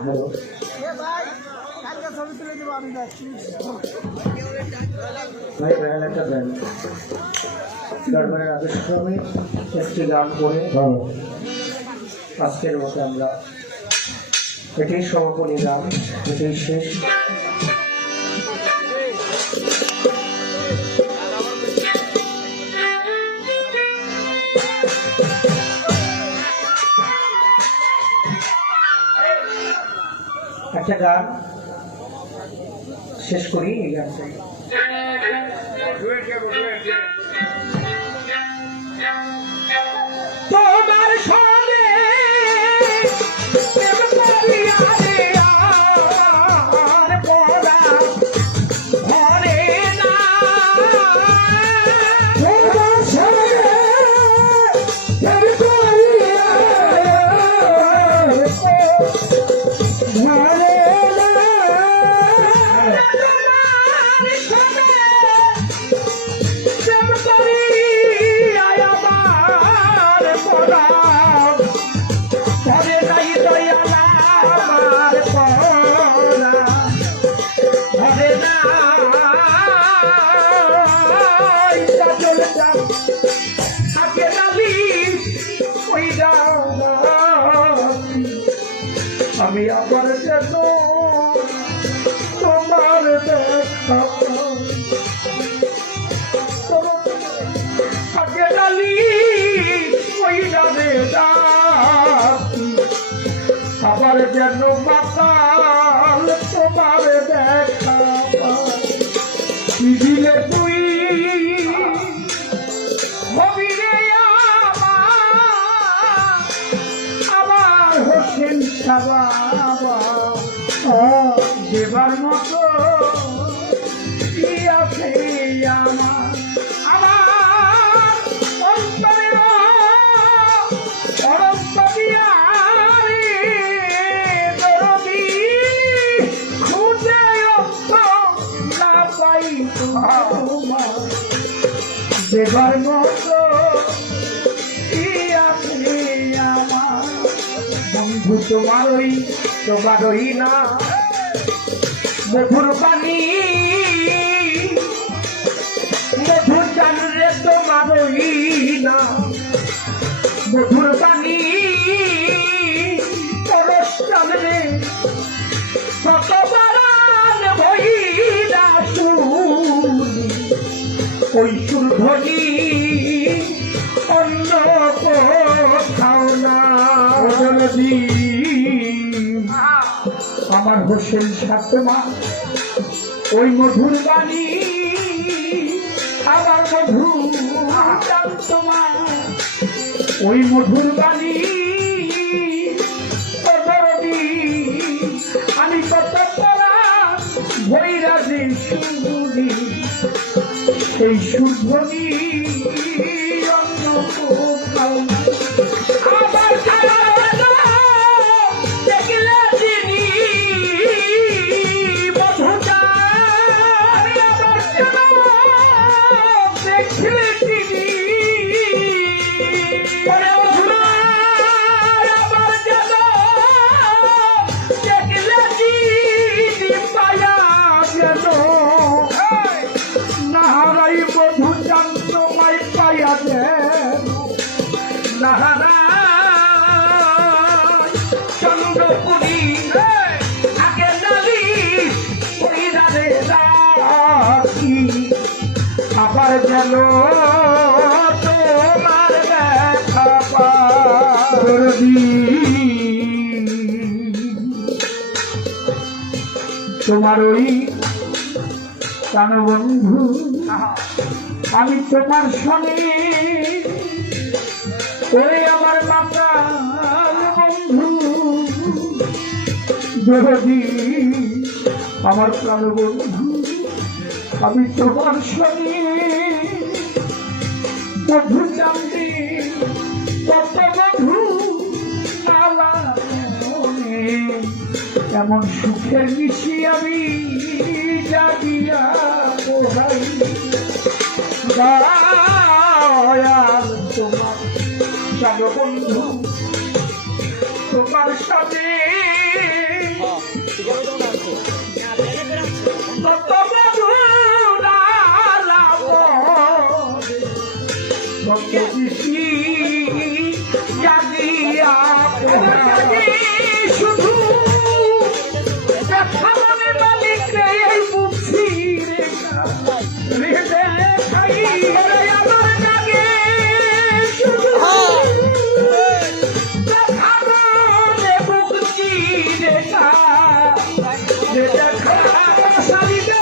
Hello ভাই বেড়াল একটা দেন দরবারের আদেশক্রমে একটি গান করে আজকের মতো আমরা এটাই সমাপনী গান, এটাই শেষ। একটা গান শেষ করি এই গানটা। তোমার সঙ্গে আমি আবার যেন তোমার দেখা আগে ডালি ওই ডালে আবার যেন মাতাল তোমার দেখা দিলে তুই হবিরে আমার হোসেন সাবা দেবার মতো কি আছে আমার অন্তরে অনন্ত দিয়ারে দরদি খুঁজে না পাই তোমার দেবার মতো কি আছে আমার বন্ধু তোমারই না মধুর পানি মধুর জানরে তোমারই না মধুর পানি পরশ জানরে কতবার বইরা শুনি ওই সুরধ্বনি অন্য কোথাও না। আমার হোসেন সাতমা ওই মধুর বাণী আমার মধুর সাতমা ওই মধুর বাণী আমি কত ভৈরাজে শুনি সেই শুভনি অন্য কোথাও না। আবার চন্দ্রপুরী আগে নালি ওই রাধে রাখি আবার যেন তোমার দেখা পাবি। তোমার ওই প্রাণবন্ধু আমি তোমার সঙ্গে ওরে আমার মাতা বন্ধু যদি আমার প্রাণবন্ধু আমি তোমার সঙ্গে বধু জানতে কত বধু এমন সুখের মিশি আমি জাগিয়া দোহাই দয়াল তোমার বন্ধু তোমার সাথে বেশি জাগিয়া শুধু মনে মালিক রে এই বুঝি রে দেখাই আমার জাগে শুধু মনে বুঝি রে দেখা সারিবে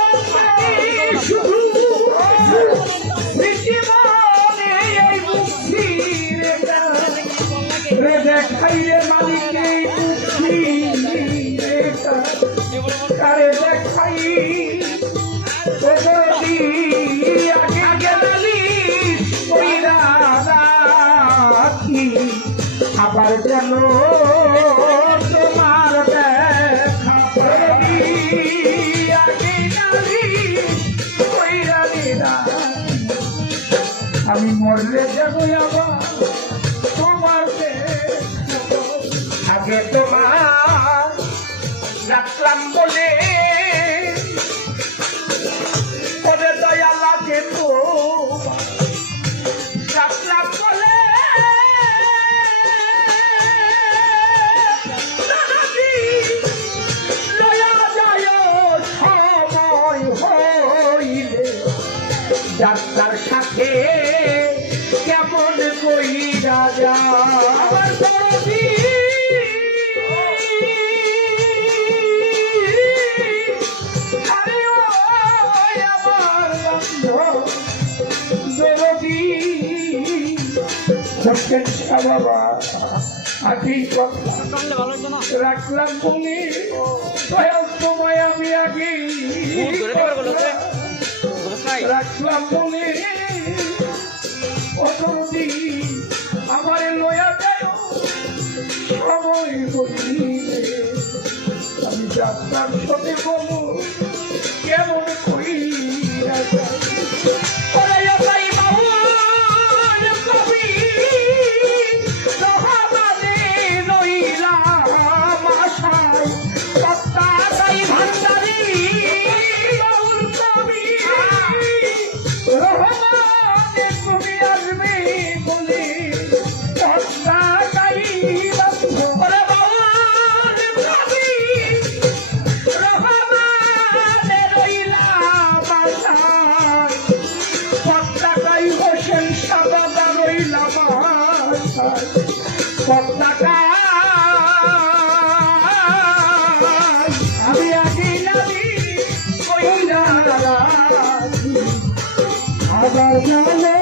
শুধু দেখাইলে মালিকে কারে দেখাই আবার যেন তোমার দেখা আমি মরলে যাবো আবার তোমার আগে তোমার রাখলাম বলে ওরে দয়া লাগে তো রাখলাম বলে লয়া যায় সময় হইলে ডাক্তার সাথে কেমন কইরা আমার বড়ি বাবা আগে রাখলাম বলে সময় আমি আগে রাখলাম বলে আমার লয়া যায় সময় বলিলে আমি যাত্রার সাথে বলো কেমন করি আমি আগে নামি আবার জানে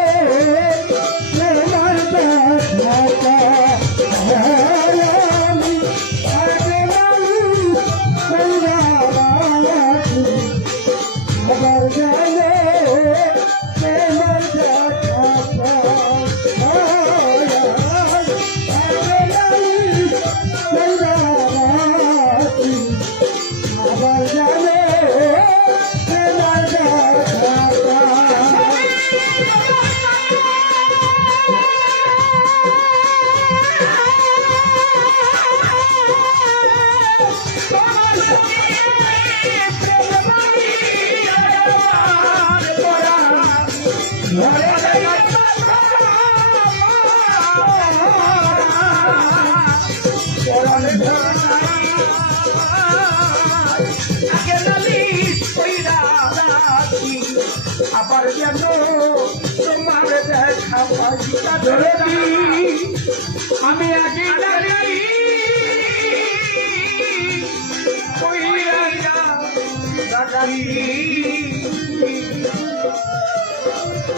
আবার যেন তোমার দেখা আমি আগে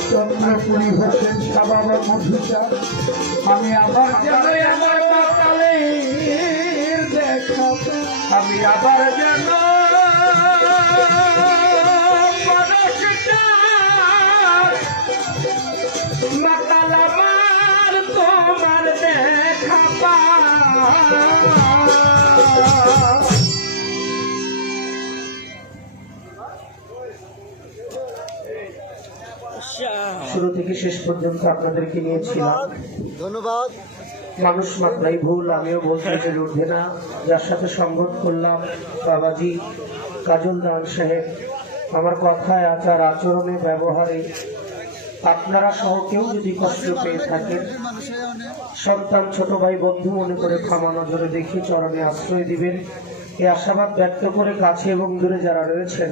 চন্দ্রপুরী হোসেন বাবা মধুচা আমি আবার যেন আমার মাতালের দেখা আমি আবার যেন মাতাল আমার তোমার দেখা শুরু থেকে শেষ পর্যন্ত আপনাদেরকে নিয়েছিলাম। ধন্যবাদ। মানুষ মাত্রাই ভুল, আমিও বলতে পেরে উঠবে না। যার সাথে সংগত করলাম বাবাজি কাজল দান সাহেব, আমার কথায় আচার আচরণে ব্যবহারে আপনারা সহ কেউ যদি কষ্ট পেয়ে থাকেন, সন্তান, ছোট ভাই, বন্ধু মনে করে ক্ষমা নজরে দেখে চরণে আশ্রয় দিবেন, এই আশাবাদ ব্যক্ত করে কাছে এবং দূরে যারা রয়েছেন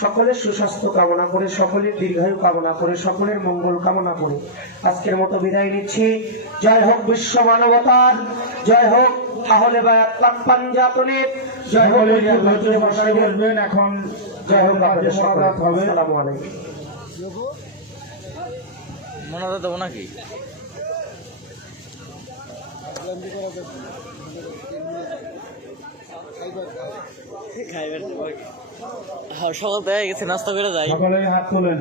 সকলের সুস্বাস্থ্য কামনা করে, সকলের দীর্ঘায়ু কামনা করে, সকলের মঙ্গল কামনা করে আজকের মতো বিদায় নিচ্ছি। জয় হোক বিশ্ব মানবতার, জয় হোক আহলে বায়াত পাঞ্জাতনের, জয় হোক এখন জয় হোক আপনাদের সকলের। আসসালামু আলাইকুম। মনে দেবো নাকি? সকাল থেকে গেছে, নাস্তা করে যাই। সকলে হাত তোলেন।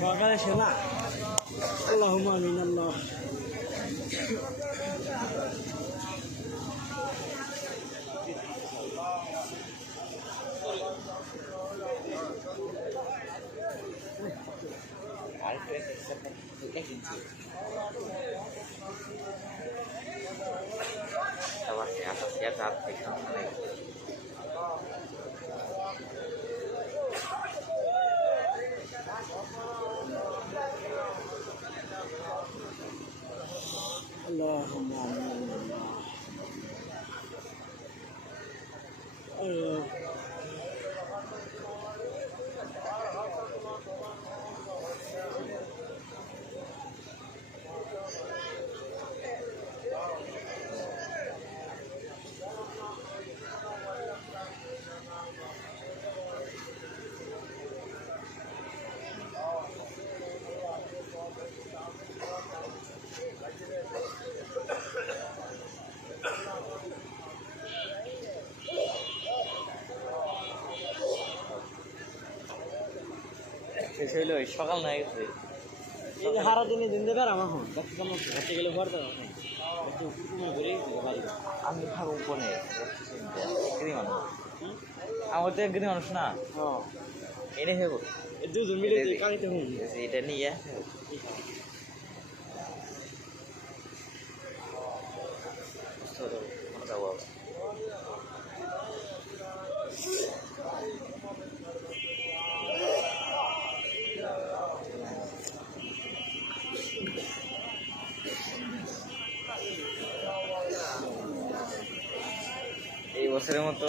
সকালে সেনা আল্লাহুম্মা আমিন। আল্লাহ Allahumma amin. Allah. শেষ হইলো, সকাল না গেছে। সারা দিনে দিন দেবে আর আমার ফোন ঘুরতে গেলে ঘর দেবো। আমি থাকবো উপরে, আমার তো একদিন মানুষ না এনে হইব, দুজন মিলে এটা নিয়ে যাবো। এই বছরের মতো